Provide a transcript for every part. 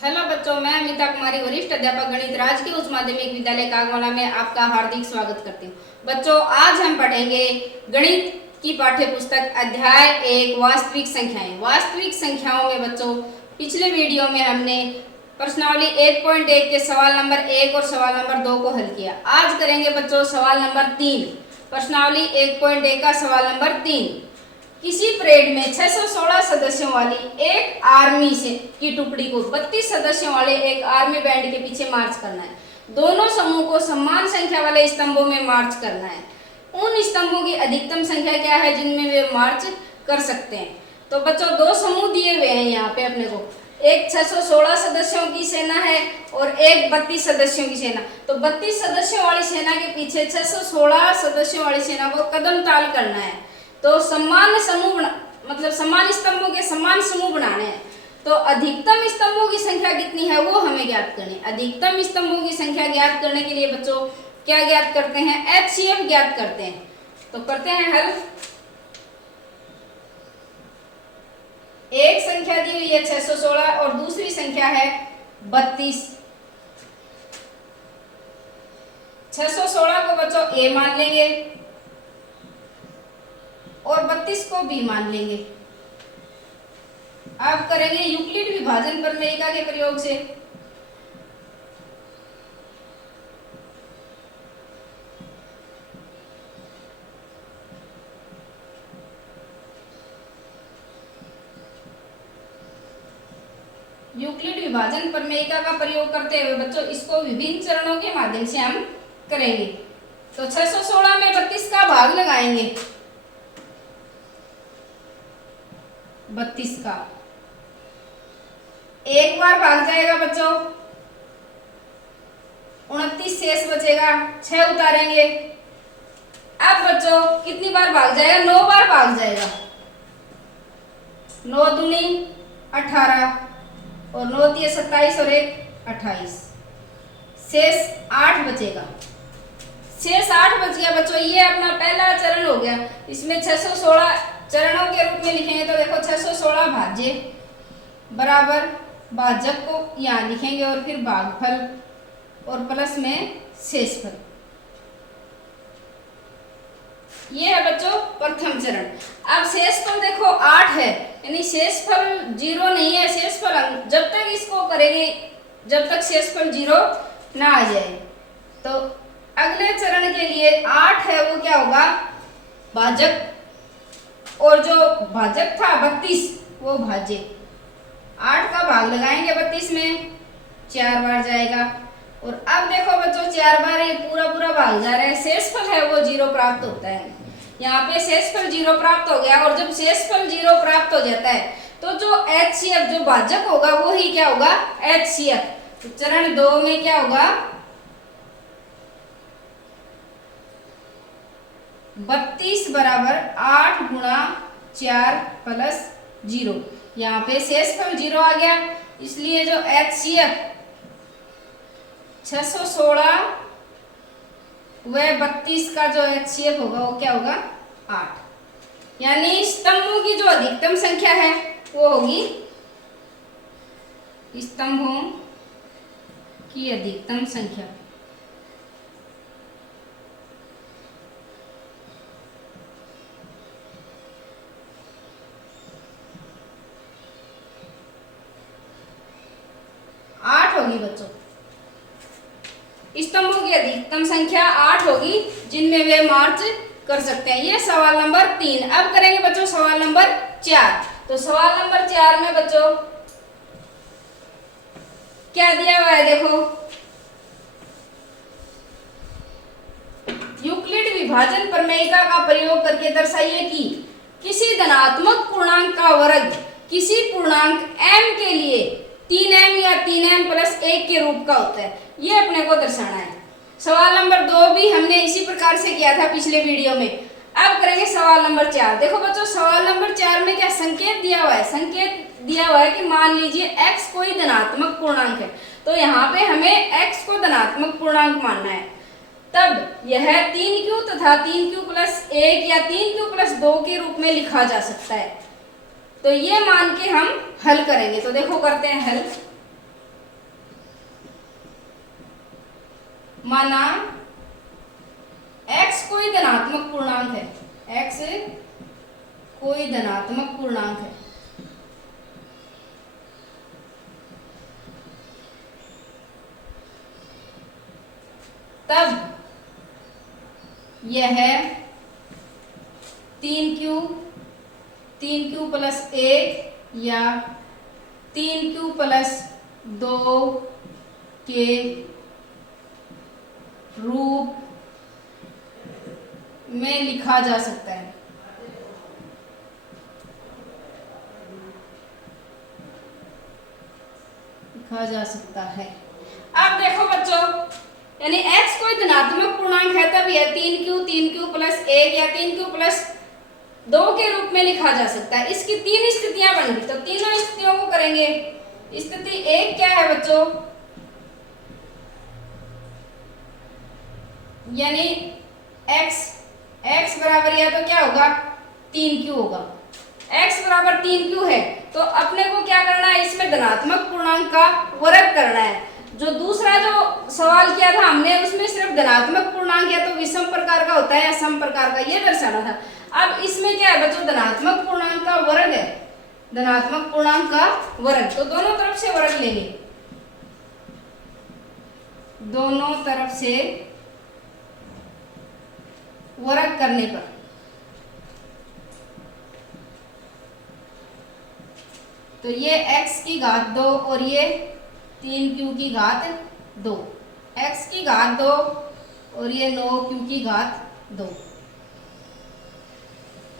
Hello बच्चों, मैं अमिता कुमारी, वरिष्ठ अध्यापक गणित, राजकीय उच्च माध्यमिक विद्यालय कागवाला में आपका हार्दिक स्वागत करती हूँ। बच्चों, आज हम पढ़ेंगे गणित की पाठ्य पुस्तक अध्याय 1 वास्तविक संख्याएं। वास्तविक संख्याओं में बच्चों पिछले वीडियो में हमने प्रश्नावली 1.1 के सवाल नंबर 1 और सवाल नंबर 2 को हल किया। आज करेंगे बच्चों सवाल नंबर 3, प्रश्नावली 1.1 का सवाल नंबर 3। किसी परेड में 616 सदस्यों वाली एक आर्मी से की टुकड़ी को 32 सदस्यों वाले एक आर्मी बैंड के पीछे मार्च करना है। दोनों समूह को समान संख्या वाले स्तंभों में मार्च करना है। उन स्तंभों की अधिकतम संख्या क्या है जिनमें वे मार्च कर सकते हैं? तो बच्चों दो समूह दिए हुए हैं यहाँ पे अपने को, एक 616 सदस्यों की सेना है और एक 32 सदस्यों की सेना। तो 32 सदस्यों वाली सेना के पीछे 616 सदस्यों वाली सेना को कदम ताल करना है। तो समान समूह मतलब समान स्तंभों के समान समूह बनाने हैं। तो अधिकतम स्तंभों की संख्या कितनी है वो हमें ज्ञात करनी है। अधिकतम स्तंभों की संख्या ज्ञात करने के लिए बच्चों क्या ज्ञात करते हैं? HCF ज्ञात करते हैं। तो करते हैं हल। एक संख्या दी हुई है 616 और दूसरी संख्या है 32। 616 को बच्चों A मान लेंगे और 32 को भी मान लेंगे। अब करेंगे यूक्लिड विभाजन प्रमेयिका के प्रयोग से। यूक्लिड विभाजन प्रमेयिका का प्रयोग करते हुए बच्चों इसको विभिन्न चरणों के माध्यम से हम करेंगे। तो 616 में 32 का भाग लगाएंगे, 32 का एक बार भाग जाएगा बच्चों, 29 शेष बचेगा, 6 उतारेंगे। अब बच्चों कितनी बार भाग जाएगा? 9 बार भाग जाएगा। 9 दूनी 18 और 9 तिये 27 और 1 28, शेष 8 बचेगा। शेष 8 बच गया बच्चों। ये अपना पहला चरण हो गया। इसमें 616 चरणों के रूप में लिखेंगे तो देखो 616 भाज्य बराबर भाजक को यहाँ लिखेंगे और फिर भागफल और प्लस में शेषफल। ये है बच्चों प्रथम चरण। अब शेषफल देखो 8 है, यानी शेषफल 0 नहीं है। शेषफल जब तक इसको करेंगे जब तक शेषफल 0 ना आ जाए। तो अगले चरण के लिए 8 है वो क्या होगा? भाजक, और जो भाजक था 32 वो भाज्य। 8 का भाग लगाएंगे 32 में, 4 बार जाएगा। और अब देखो बच्चों 4 बार ये पूरा भाग जा रहा है। शेषफल है वो 0 प्राप्त होता है। यहाँ पे शेषफल 0 प्राप्त हो गया। और जब शेषफल 0 प्राप्त हो जाता है तो जो HCF जो भाजक होगा वो ही क्या होगा? HCF। तो चरण 2 में क्या होगा? 32 बराबर 8 गुणा 4 प्लस 0। यहाँ पे शेषफल 0 आ गया, इसलिए जो HCF 616 व 32 का जो HCF होगा वो क्या होगा? 8। यानी स्तंभों की जो अधिकतम संख्या है वो होगी, स्तंभों की अधिकतम संख्या होगी बच्चों। स्तंभों की अधिकतम संख्या 8 होगी जिनमें वे मार्च कर सकते हैं। ये सवाल नंबर 3। अब करेंगे बच्चों सवाल नंबर 4। तो सवाल नंबर 4 में बच्चों क्या दिया हुआ है? देखो यूक्लिड विभाजन प्रमेयिका का प्रयोग करके दर्शाइए कि किसी धनात्मक पूर्णांक का वर्ग किसी पूर्णांक m के लिए 3m या 3m प्लस 1 के रूप का होता है। ये अपने को दर्शाना है। सवाल नंबर 2 भी हमने इसी प्रकार से किया था पिछले वीडियो में। अब करेंगे सवाल नंबर 4। देखो बच्चों सवाल नंबर 4 में क्या संकेत दिया हुआ है? संकेत दिया हुआ है कि मान लीजिए x कोई धनात्मक पूर्णांक है। तो यहाँ पे हमें x को धनात्मक पूर्णांक मानना है। तब यह 3q तथा 3q प्लस 1 या 3q प्लस 2 के रूप में लिखा जा सकता है। तो ये मान के हम हल करेंगे। तो देखो करते हैं हल। माना x कोई धनात्मक पूर्णांक है, x कोई धनात्मक पूर्णांक है, तब यह 3q प्लस 1 या 3q प्लस 2 के रूप में लिखा जा सकता है। अब देखो बच्चों, यानी x कोई धनात्मक पूर्णांक है तब यह 3q प्लस 1 या 3q प्लस 2 के रूप में लिखा जा सकता है। इसकी तीन स्थितियां बन गई, तो तीनों स्थितियों को करेंगे। स्थिति 1 क्या है बच्चों, यानी x बराबर या तो क्या होगा 3q होगा। x बराबर 3q है तो अपने को क्या करना है, इसमें धनात्मक पूर्णांक का वर्ग करना है। जो दूसरा जो सवाल किया था हमने उसमें सिर्फ धनात्मक पूर्णांक या तो विषम प्रकार का होता है या सम प्रकार का, ये दर्शाना था। अब इसमें क्या है बच्चों, धनात्मक पूर्णांक का वर्ग है, धनात्मक पूर्णांक का वर्ग। तो दोनों तरफ से वर्ग लेंगे, दोनों तरफ से वर्ग करने पर तो ये x की घात 2 और ये 3q की घात 2, x की घात 2 और ये 9q की घात 2।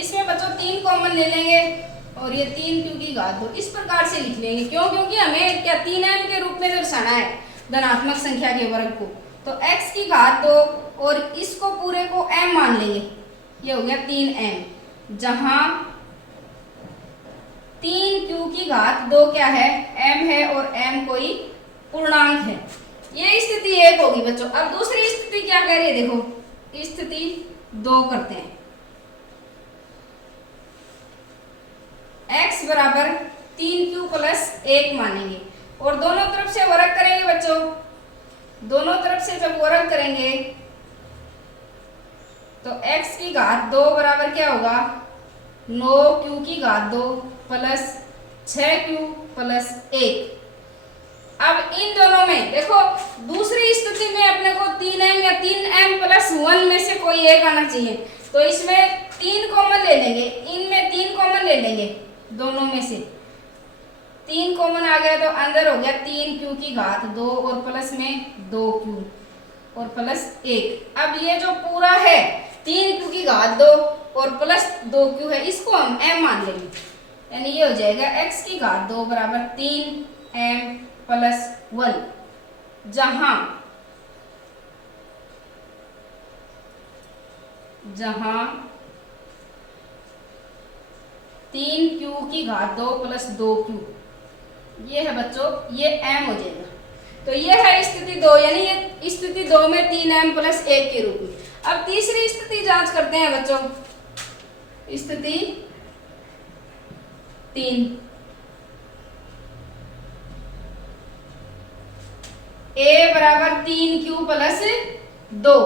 इसमें बच्चों 3 कॉमन ले लेंगे और ये 3q की घात 2 इस प्रकार से लिख लेंगे। क्यों? क्योंकि हमें क्या 3m के रूप में दर्शाना है धनात्मक संख्या के वर्ग को। तो x की घात 2 और इसको पूरे को m मान लेंगे, ये हो गया 3m, जहां 3q की घात 2 क्या है, m है और m कोई पूर्णांक है। ये स्थिति 1 होगी बच्चों। अब दूसरी स्थिति क्या कह रही है, देखो स्थिति 2 करते हैं। x बराबर 3q प्लस 1 मानेंगे और दोनों तरफ से वर्ग करेंगे बच्चों। दोनों तरफ से जब वर्ग करेंगे तो x की घात 2 बराबर क्या होगा, 9q की घात 2 प्लस 6q प्लस 1। अब इन दोनों में देखो, दूसरी स्थिति में अपने को 3m या 3m प्लस 1 में से कोई एक आना चाहिए। तो इसमें 3 कॉमन ले लेंगे, इनमें 3 कॉमन ले लेंगे, दोनों में से 3 कॉमन आ गया तो अंदर हो गया 3q की घात 2 और प्लस में 2q और प्लस 1। अब ये जो पूरा है 3q की घात 2 और प्लस 2q है, इसको हम m मान लेंगे, यानी ये हो जाएगा x की घात 2 बराबर 3m प्लस 1, जहां 3q की घात 2 प्लस 2q, ये है बच्चों, ये m हो जाएगा। तो ये है स्थिति 2, यानी ये स्थिति 2 में 3m प्लस 1 के रूप में। अब तीसरी स्थिति जांच करते हैं बच्चों। स्थिति 3, a बराबर 3q प्लस 2।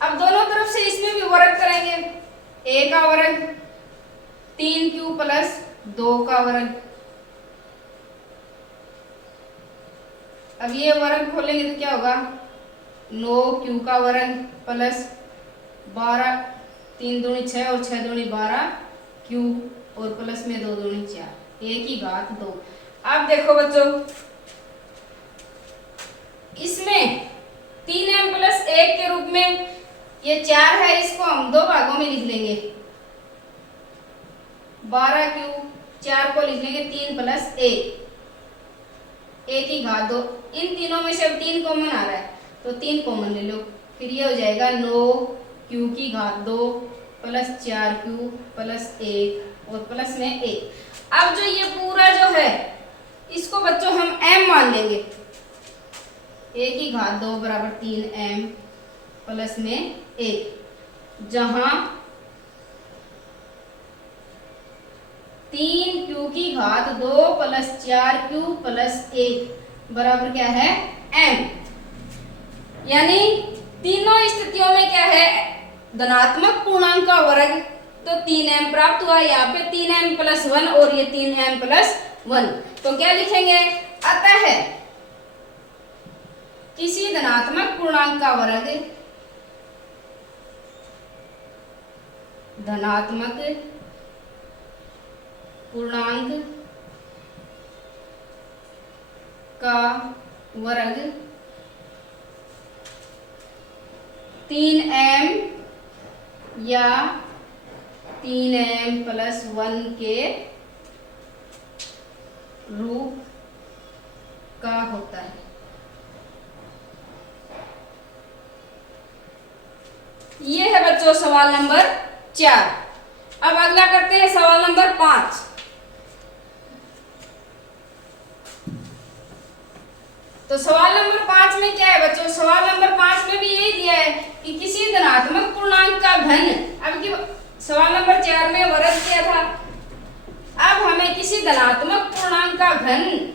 अब दोनों तरफ से इसमें भी वर्ग करेंगे, a का वर्ग 3q प्लस 2 का वर्ग। अब ये वर्ग खोलेंगे तो क्या होगा, 9q का वर्ग प्लस 12, 3 दूनी 6 और 6 दूनी 12q और प्लस में 2 दूनी 4, a की घात 2। अब देखो बच्चों, इसमें 3m प्लस 1 के रूप में ये 4 है, इसको हम 2 भागों में लिख लेंगे, 12q 4 को लिख लेंगे 3 प्लस 1, a की घात 2। इन तीनों में से अब 3 कॉमन आ रहा है तो 3 कॉमन ले लो, फिर ये हो जाएगा 9q की घात 2 प्लस 4q प्लस 1 और प्लस में 1। अब जो ये पूरा जो है इसको बच्चों हम m मान लेंगे, a की घात 2 बराबर 3m प्लस में 1, जहां 3q की घात 2 प्लस 4q प्लस 1 बराबर क्या है m। यानी तीनों स्थितियों में क्या है, धनात्मक पूर्णांक का वर्ग, तो 3m प्राप्त हुआ। यहाँ पे 3m+1 और ये 3m+1, तो क्या लिखेंगे, अतः किसी धनात्मक पूर्णांक का वर्ग, धनात्मक पूर्णांक का वर्ग 3m या 3m+1 के रूप का होता है। ये है बच्चों सवाल नंबर 4। अब अगला करते हैं सवाल नंबर 5। तो सवाल नंबर 5 में क्या है बच्चों, सवाल नंबर 5 में भी यही दिया है कि किसी धनात्मक पूर्णांक का घन, अब की सवाल नंबर 4 में वर्ग किया था, अब हमें किसी धनात्मक पूर्णांक का घन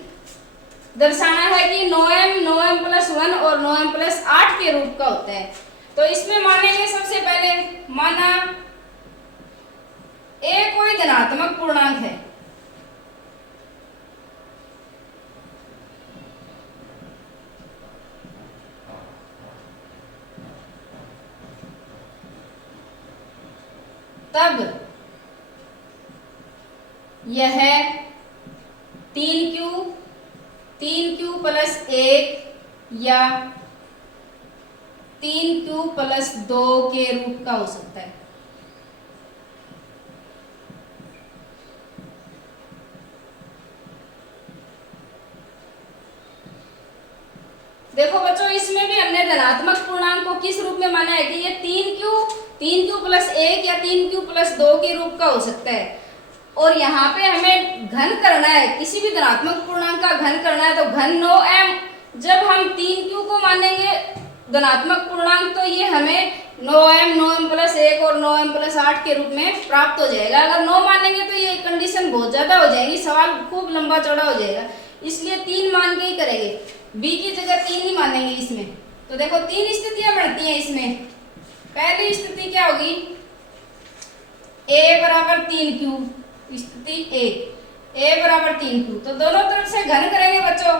दर्शाना है कि 9m 9m+1 और 9m+8 के रूप का होता है। तो इसमें मानेंगे सबसे पहले, माना a कोई धनात्मक पूर्णांक है, तब यह 3q+1 या 3q+2 के रूप का हो सकता है। देखो बच्चों, इसमें भी हमने धनात्मक पूर्णांक को किस रूप में माना है कि ये 3q+1 या 3q+2 के रूप का हो सकता है। और यहाँ पे हमें घन करना है, किसी भी धनात्मक पूर्णांक का घन करना है, तो घन 9m, जब हम 3q को मानेंगे धनात्मक पूर्णांक, तो ये हमें 9m 9m+1 और 9m+8 के रूप में प्राप्त हो जाएगा। अगर 9 मानेंगे तो ये कंडीशन बहुत ज्यादा हो जाएगी, सवाल खूब लंबा चौड़ा हो जाएगा, इसलिए 3 मान के ही करेंगे। b की जगह 3 ही मानेंगे इसमें। तो देखो 3 स्थितियां बनती हैं इसमें। पहली स्थिति क्या होगी, a बराबर 3q, स्थिति a बराबर 3q, तो दोनों तरफ से घन करेंगे बच्चों।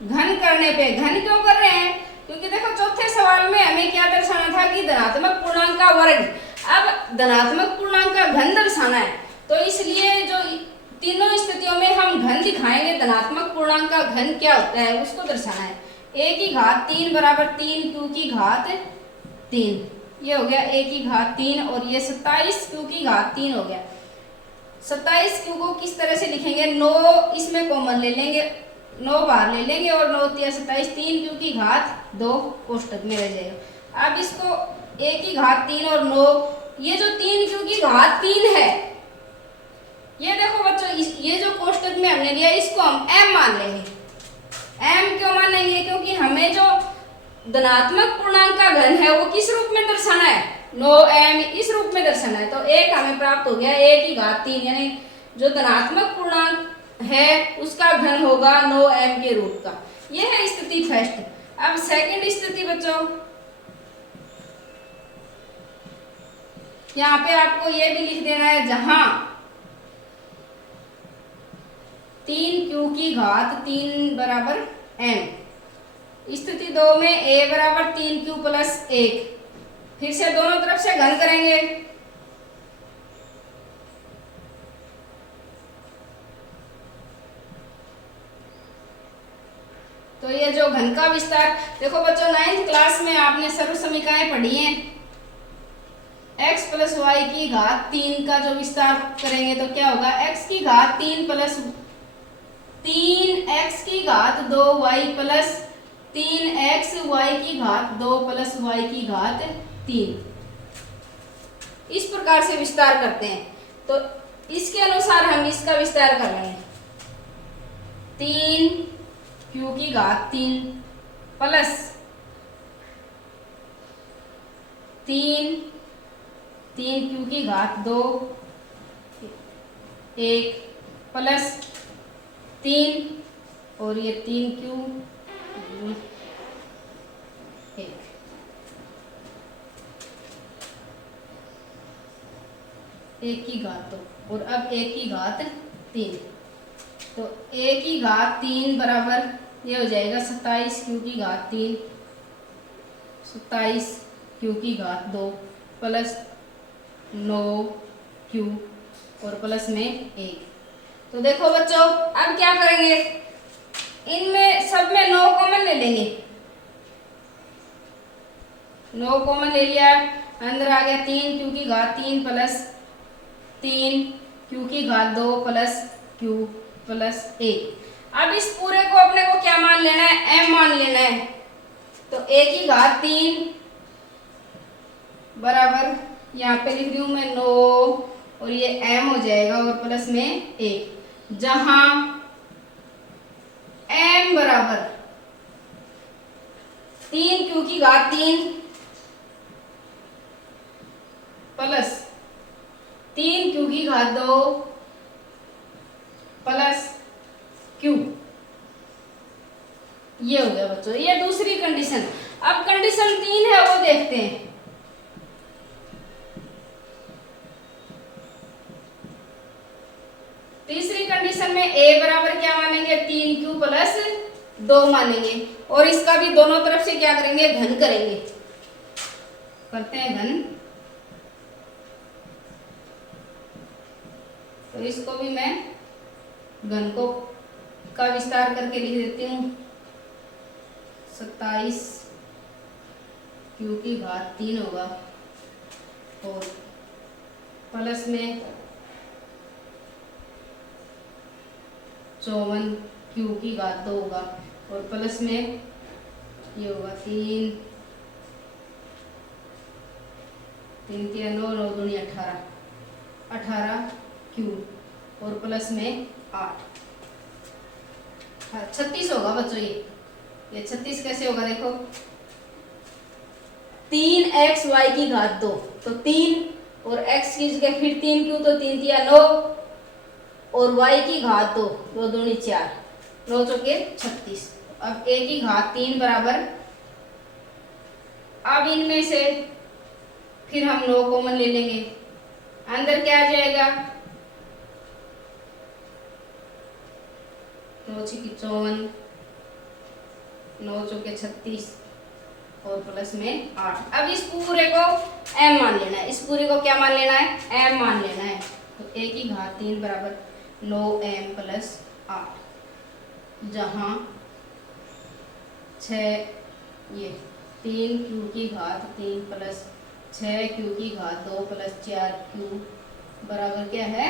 घन करने पे, घन क्यों कर रहे हैं, क्योंकि देखो चौथे सवाल में हमें क्या दर्शाना था कि धनात्मक पूर्णांक का वर्ग, अब धनात्मक पूर्णांक का घन दर्शाना है, तो इसलिए जो तीनों स्थितियों में हम घन दिखाएंगे, धनात्मक पूर्णांक का घन क्या होता है उसको दर्शाना है। a की घात 3 बराबर 3 q की घात 3, ये हो गया a की घात 3, और ये 27 q की घात 3 हो गया। 27 q को किस तरह से लिखेंगे, 9 इसमें कॉमन ले लेंगे, 9 बाहर ले लेंगे, और 9 × 27, 3 q की घात 2 कोष्टक में रह जाएगा। अब इसको a की घात 3 और 9, ये जो 3 q की घात 3 है, ये देखो बच्चों, ये जो कोष्टक में हमने लिया इसको हम m मान लेंगे। m क्यों मानेंगे, क्योंकि हमें जो धनात्मक पूर्णांक का घन है वो किस रूप में दर्शाना है, 9m इस रूप में दर्शाना है। तो एक हमें प्राप्त हो गया a की घात 3, यानी जो धनात्मक पूर्णांक है उसका घन होगा 9m के रूप का। यह है स्थिति फर्स्ट। अब सेकंड स्थिति बच्चों, यहाँ पे आपको ये भी लिख देना है, जहां 3q की घात 3 बराबर m, स्थिति 2 में a बराबर 3q+1, फिर से दोनों तरफ से घन करेंगे। तो ये जो घन का विस्तार, देखो बच्चों 9th क्लास में आपने सर्व समीकरणाएं पढ़ी हैं, x + y की घात 3 का जो विस्तार करेंगे तो क्या होगा, x की घात 3 3x की घात 2y + 3x y की घात 2 + y की घात 3, इस प्रकार से विस्तार करते हैं। तो इसके अनुसार हम इसका विस्तार कर रहे हैं, 3q की घात 3 प्लस 3q की घात 2 1 प्लस 3 और ये 3Q 1। एक की घात 2 और अब एक की घात 3, तो एक की घात 3 बराबर ये हो जाएगा 27Q की घात 3, 27Q की घात 2 प्लस 9Q और प्लस में 1। तो देखो बच्चों अब क्या करेंगे, इनमें सब में 9 कॉमन ले लेंगे। 9 कॉमन ले लिया, अंदर आ गया 3Q की घात 3 प्लस 3Q की घात 2 प्लस Q प्लस 1। अब इस पूरे को अपने को क्या मान लेना है, m मान लेना है। तो a की घात 3 बराबर यहाँ पे लिख रही हूं मैं 9 और ये m हो जाएगा और प्लस में 1, जहां m बराबर 3Q की घात 3 प्लस 3Q की घात 2 प्लस Q, ये हो गया बच्चों, ये दूसरी कंडीशन। अब कंडीशन 3 है वो देखते हैं। तीसरी कंडीशन में a बराबर क्या मानेंगे, 3Q प्लस 2 मानेंगे और इसका भी दोनों तरफ से क्या करेंगे, घन करेंगे। करते हैं घन, तो इसको भी मैं घन को का विस्तार करके लिख देती हूँ। 27Q की घात 3 होगा और प्लस में 54Q की घात 2 होगा और प्लस में ये होगा 3 3 3 9 9 दूनी 18 18Q और प्लस में 8। 36 होगा बच्चों, ये 36 कैसे होगा, देखो 3xy की घात 2, तो 3 और x की जगह फिर 3Q, तो 3 3 9 और y की घात 2 2 दूनी 4 9 चौके 36। अब a की घात 3 बराबर, अब इनमें से फिर हम 9 कॉमन ले लेंगे, अंदर क्या आ जाएगा 9 छीकी 54 9 चौके 36 और प्लस में 8। अब इस पूरे को m मान लेना है, इस पूरे को क्या मान लेना है, m मान लेना है। तो a की घात 3 बराबर 9m प्लस 8, जहां 6 ये 3Q की घात 3 प्लस 6Q की घात 2 प्लस 4Q बराबर क्या है,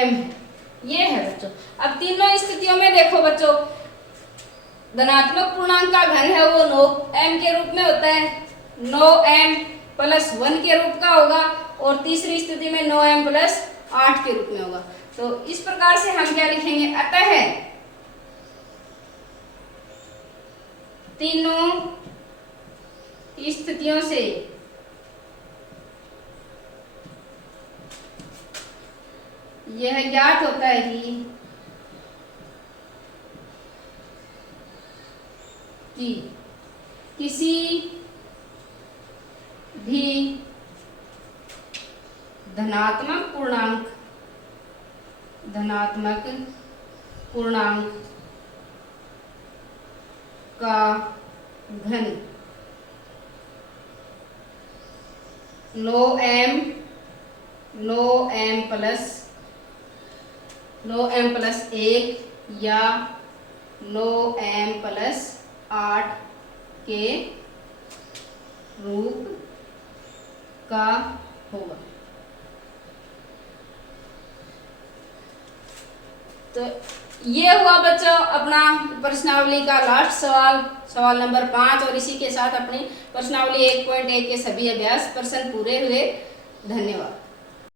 m है। ये है बच्चों। अब तीनों स्थितियों में देखो बच्चों, धनात्मक पूर्णांक का घन है वो 9m के रूप में होता है, 9m प्लस 1 के रूप का होगा और तीसरी स्थिति में 9m प्लस 8 के रूप में होगा। तो इस प्रकार से हम क्या लिखेंगे, अतः तीनों स्थितियों से यह ज्ञात होता है कि किसी भी धनात्मक पूर्णांक का घन 9m प्लस 1 या 9m प्लस 8 के रूप का होगा। तो ये हुआ बच्चों अपना प्रश्नावली का लास्ट सवाल नंबर 5 और इसी के साथ अपनी प्रश्नावली 1.1 के सभी अभ्यास प्रश्न पूरे हुए। धन्यवाद।